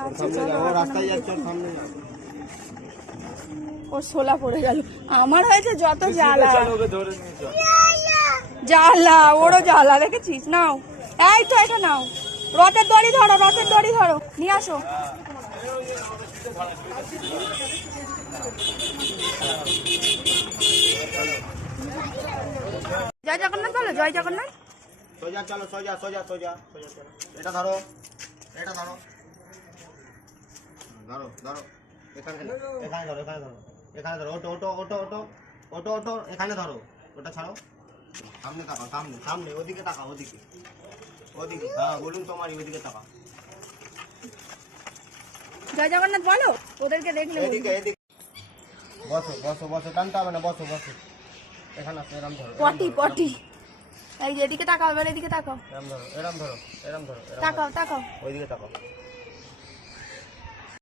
আচ্ছা চলো রাস্তায় যাচ্ছ সামনে যাও। ও শোলা পড়ে গেল। আমার হয়েছে যত জ্বালা ধরে নিয়ে চল। জ্বালা, ওরও জ্বালা দেখেছিস। নাও এই তো এটা নাও, রথের দড়ি ধরো, রথের দড়ি ধরো, নিয়ে আসো। জয় জগন্নাথ বলো, জয় জগন্নাথ। সোজা চলো, সোজা সোজা সোজা সোজা চলো। এটা ধরো, এটা ধরো, ধরো ধরো, এখানে এখানে ধরো, এখানে ধরো, এখানে ধরো। ওটো ওটো ওটো ওটো ওটো ওটো, এখানে ধরো, ওটা ছাড়ো। সামনে তাকাও, সামনে সামনে, ওদিকে তাকাও, ওদিকে ওদিকে। হ্যাঁ বলুন তোমারই, ওদিকে তাকাও। জয় জগন্নাথ বলো, ওদেরকে দেখলে এদিকে এদিকে। বসো বসো বসো, টানতে হবে না, বসো বসো। এখানে আসো, এরম ধরো, পটি পটি। এই যে এদিকে তাকাও, এবার এদিকে তাকাও, এরম ধরো, এরম ধরো, এরম ধরো, এরম তাকাও ধরো। তাকাও। ওইদিকে তাকাও।